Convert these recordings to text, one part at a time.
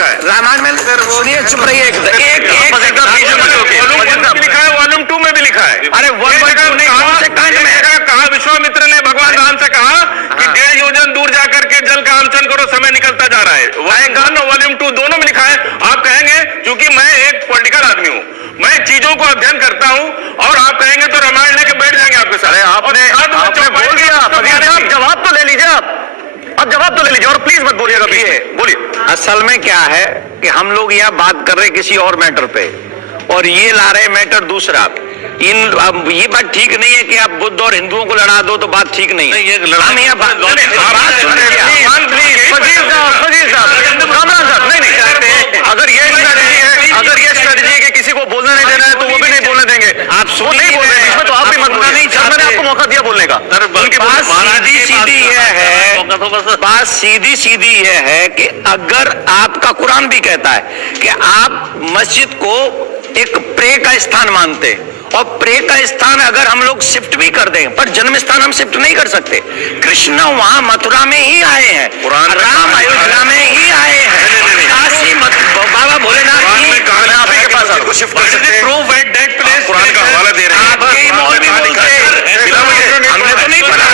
लिखा है? रामायण में बोलिए, चुप रहिए एक लिखा है, वॉल्यूम 2 में भी लिखा है। अरे कहा विश्वामित्र ने भगवान राम से कहा कि 1.5 योजन दूर जाकर के जल का आमचन करो, समय निकलता जा रहा है। वॉल्यूम 2 दोनों में लिखा है। आप कहेंगे क्योंकि मैं एक पॉलिटिकल आदमी हूँ, मैं चीजों को अध्ययन करता हूँ, और आप कहेंगे तो रामायण लेके बैठ जाएंगे आपके साथ। आपने बोल दिया, आप जवाब तो ले लीजिए, आप जवाब तो ले लीजिए, और प्लीज मत बोलिएगा। बोलिए। असल में क्या है कि हम लोग यहाँ बात कर रहे हैं किसी और मैटर पे, और ये ला रहे मैटर दूसरा। अब ये बात ठीक नहीं है कि आप बुद्ध और हिंदुओं को लड़ा दो, तो बात ठीक नहीं है। अगर ये स्ट्रेटजी है कि किसी को बोलना नहीं देना है, तो वो भी नहीं बोलने देंगे। आप सो नहीं बोल रहे हैं, तो आप भी मत बोलना नहीं चाहते। मैंने आपको मौका दिया बोलने का। बात सीधी सीधी ये है कि अगर आपका कुरान भी कहता है कि आप मस्जिद को एक प्रे का स्थान मानते हैं, और प्रे का स्थान अगर हम लोग शिफ्ट भी कर दें, पर जन्म स्थान हम शिफ्ट नहीं कर सकते। कृष्ण वहां मथुरा में ही आए हैं, राम अयोध्या में ही आए हैं, काशी बाबा भोलेनाथ आपके पास आपको शिफ्ट कर सकते हैं। Proof at that place Quran का हवाला दे रहे हैं। आपके ही मौलवी बोलते हैं, हमने तो नहीं पढ़ा।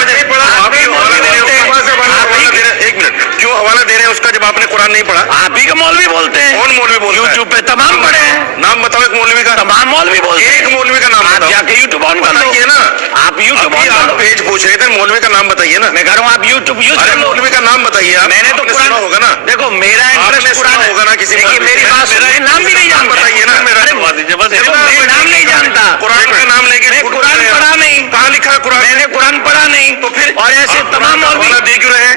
एक मिनट, क्यों हवाला दे रहे हैं उसका, जब आपने कुरान नहीं पढ़ा? आप ही का मौलवी बोलते हैं। कौन मौलवी बोलता है? यूट्यूब पे तमाम पढ़े हैं। नाम बताओ एक मौलवी का। तमाम मौलवी बोलते हैं। एक मौलवी का नाम बताओ। जाके यूट्यूब ऑन कर लो ना, आप यूट्यूब ऑन कर लो। पेज पूछ रहे थे, मौलवी का नाम बताइए ना। मैं कह रहा हूँ आप यूट्यूब यूज कर लो। मौलवी का नाम बताइए। मैंने तो कुरान होगा ना। देखो मेरा इंटरेस्ट कुरान होगा ना, किसी मेरी बात सुनो, नाम भी नहीं जानता। बताइए ना। मेरा नाम नहीं जानता, कुरान का नाम लेके कुरान पढ़ा नहीं। कहाँ लिखा है कुरान? मैंने कुरान पढ़ा नहीं, तो फिर और ऐसे तमाम मौलवी दे क्यों रहे?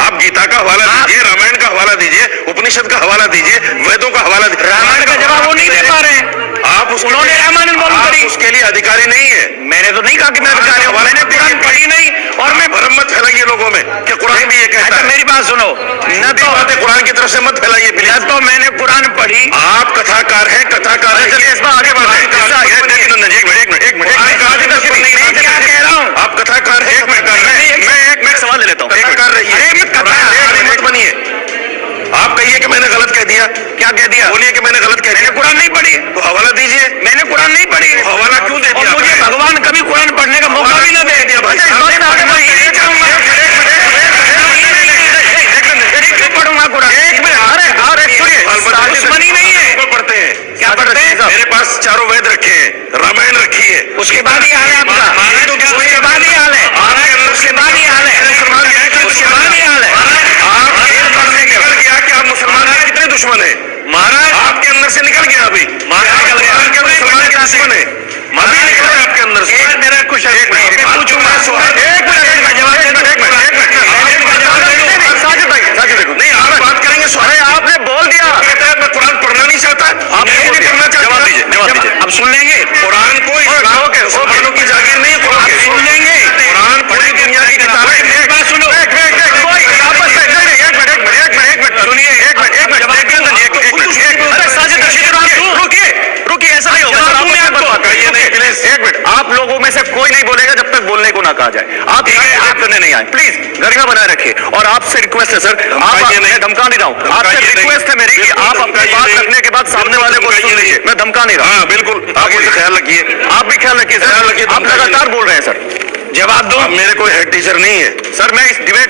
आप गीता का हवाला दीजिए, रामायण का हवाला दीजिए, उपनिषद का हवाला दीजिए, वेदों का हवाला दीजिए। रामायण का जवाब वो नहीं दे पा रहे हैं। आप उन्होंने रामायण बोल करी, उसके लिए अधिकारी नहीं है। मैंने तो नहीं कहा कि मैं अधिकारी हूं। मैंने कुरान पढ़ी नहीं, और मैं भ्रम मत फैलाइए लोगों में कि कुरान भी ये कहता है। मेरी बात सुनो, न तो बातें कुरान की तरफ से मत फैलाइए। न तो मैंने कुरान पढ़ी। आप कथाकार हैं, कथाकार हैं। चलिए इस बार आगे बढ़ते हैं। क्या कह रहा हूँ? आप कथाकार हैं। मैं सवाल ले लेता हूँ। कथाकार रहिए, मत बनिए। आप कहिए कि मैंने गलत कह दिया। क्या कह दिया? बोलिए कि मैंने गलत कह दिया। मैंने कुरान नहीं पढ़ी, तो हवाला दीजिए। मैंने कुरान नहीं पढ़ी, तो हवाला क्यों दे दिया? मुझे भगवान कभी कुरान पढ़ने का मौका भी ना दे दिया। पढ़ूंगा कुरान। दुश्मनी नहीं है। पढ़ते हैं, क्या पढ़ते हैं? मेरे पास चारों वेद रखे हैं, रामायण रखी है। उसके बाद ही हाल है आपका। उसके बाद ही हाल है। उसके बाद ही हाल है। उसके बाद ही हाल है। आप मुसलमान के कितने दुश्मन है? महाराज आपके अंदर से निकल गया अभी। मुसलमान के दुश्मन है, अभी निकल गया आपके अंदर से। मेरा कुछ पूछूंगा, नहीं आप बात करेंगे। आपने बोल दिया मैं कुरान पढ़ना नहीं चाहता, आप नहीं करना चाहते। जवाब दीजिए। अब सुन लेंगे कुरान को मुसलमानों की जागीर नहीं है। आप सुन लेंगे। कुरान पूरी दुनिया की किताब है। सुनो, रुकिए, ऐसा नहीं होगा। एक मिनट, आप लोगों में से कोई नहीं बोलेगा जब तक बोलने को ना कहा जाए। आप करने नहीं आए, प्लीज गरिमा बनाए रखिए। और आपसे रिक्वेस्ट है सर, मैं धमका नहीं रहा हूँ। आपसे रिक्वेस्ट है मेरी कि आप अपनी बात रखने के बाद सामने वाले को सुन लीजिए। मैं धमका नहीं रहा। हाँ बिल्कुल, आप मुझे ख्याल रखिए। आप भी ख्याल रखिए सर। आप लगातार बोल रहे हैं सर, जवाब दो। मेरे कोई हेड टीचर नहीं है सर, मैं इस डिबेट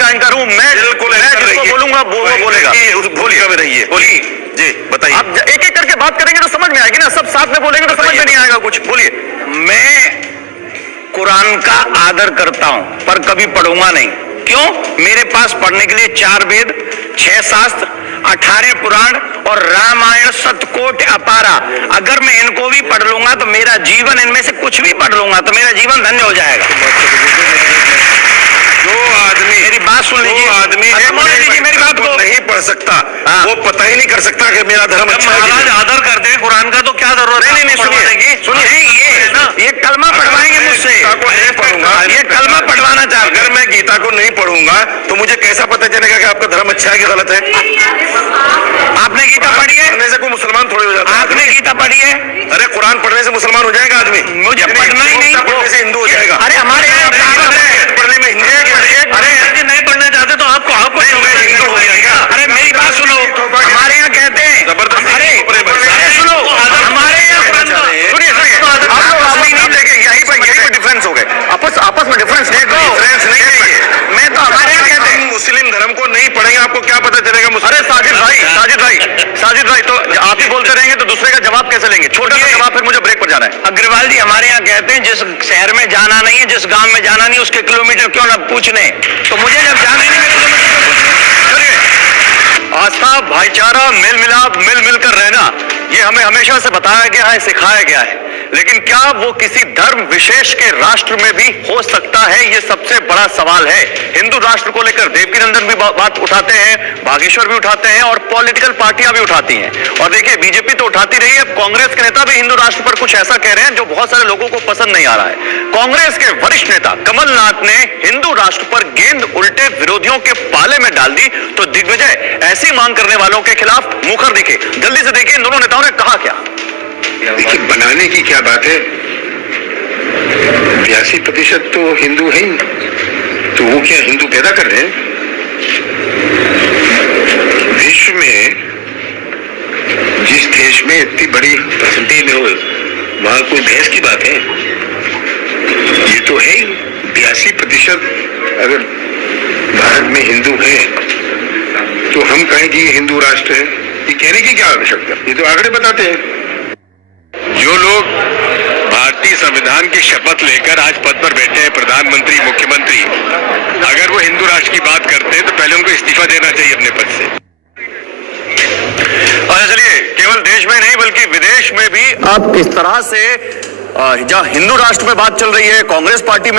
का एंकर हूँ। मैं बिल्कुल जिसको बोलूंगा वो बोलेगा। भूलिका में रहिए। बोलिए जी, बताइए। आप एक एक करके बात करेंगे तो समझ में आएगी ना। सब साथ में बोलेंगे तो समझ में नहीं आएगा कुछ। बोलिए। मैं कुरान का आदर करता हूं, पर कभी पढ़ूंगा नहीं। क्यों? मेरे पास पढ़ने के लिए 4 वेद, 6 शास्त्र, 18 पुराण और रामायण शतकोट अपारा। अगर मैं इनको भी पढ़ लूंगा तो मेरा जीवन, इनमें से कुछ भी पढ़ लूंगा तो मेरा जीवन धन्य हो जाएगा। जो आदमी, मेरी बात सुन लीजिए। मेरी बात को नहीं पढ़ सकता, वो पता ही नहीं कर सकता कि मेरा धर्म अच्छा है। महाराज आदर करते हैं कुरान का, तो क्या जरूरत है? नहीं, सुनिए, ये कलमा पढ़वाएंगे मुझसे। ये कलमा पढ़वाना चाहते। अगर मैं गीता को नहीं पढ़ूंगा तो मुझे कैसा पता चलेगा कि आपका धर्म अच्छा है कि गलत है? आपने गीता पढ़ी है? पढ़ने से कोई मुसलमान थोड़ी हो जाता है। आपने गीता पढ़ी है? अरे कुरान पढ़ने से मुसलमान हो जाएगा आदमी? मुझे पढ़ना ही नहीं। पढ़ने से हिंदू हो जाएगा। अरे हमारे यहाँ पढ़ने में हिंदू। अरे नहीं पढ़ना चाहते तो आपको हिंदू हो जाएगा। अरे मेरी बात सुनो, पता चलेगा मुझे। अरे साजिद भाई तो आप ही बोलते रहेंगे तो दूसरे का जवाब कैसे लेंगे? छोटा सा जवाब, फिर मुझे ब्रेक पर जाना है। अग्रवाल जी, हमारे यहाँ कहते हैं जिस शहर में जाना नहीं है, जिस गांव में जाना नहीं, उसके किलोमीटर क्यों ना पूछने। तो मुझे जब जाना ही नहीं, मैं किलोमीटर क्यों पूछने? चलिए, आस्था, भाईचारा, मेल मिलाप, मिल मिलकर रहना, ये हमें हमेशा से बताया गया है, सिखाया गया है। लेकिन क्या वो किसी धर्म विशेष के राष्ट्र में भी हो सकता है? ये सबसे बड़ा सवाल है। हिंदू राष्ट्र को लेकर देवकीनंदन भी बात उठाते हैं, बागेश्वर भी उठाते हैं और पॉलिटिकल पार्टियां भी उठाती हैं। और देखिए, बीजेपी तो उठाती रही है, कांग्रेस के नेता भी हिंदू राष्ट्र पर कुछ ऐसा कह रहे हैं जो बहुत सारे लोगों को पसंद नहीं आ रहा है। कांग्रेस के वरिष्ठ नेता कमलनाथ ने हिंदू राष्ट्र पर गेंद उल्टे विरोधियों के पाले में डाल दी, तो दिग्विजय ऐसी मांग करने वालों के खिलाफ मुखर दिखे। जल्दी से देखिए इन दोनों नेताओं ने कहा क्या। देखिए, बनाने की क्या बात है, 82% तो हिंदू है ही, तो वो क्या हिंदू पैदा कर रहे हैं? विश्व में जिस देश में इतनी बड़ी परसेंटेज हो, वहां कोई बहस की बात है? ये तो है ही, 82% अगर भारत में हिंदू है तो हम कहें कि ये हिंदू राष्ट्र है, ये कहने की क्या आवश्यकता? ये तो आंकड़े बताते हैं। जो लोग भारतीय संविधान की शपथ लेकर आज पद पर बैठे हैं, प्रधानमंत्री, मुख्यमंत्री, अगर वो हिंदू राष्ट्र की बात करते हैं तो पहले उनको इस्तीफा देना चाहिए अपने पद से। और चलिए, केवल देश में नहीं बल्कि विदेश में भी अब इस तरह से जहाँ हिंदू राष्ट्र में बात चल रही है, कांग्रेस पार्टी में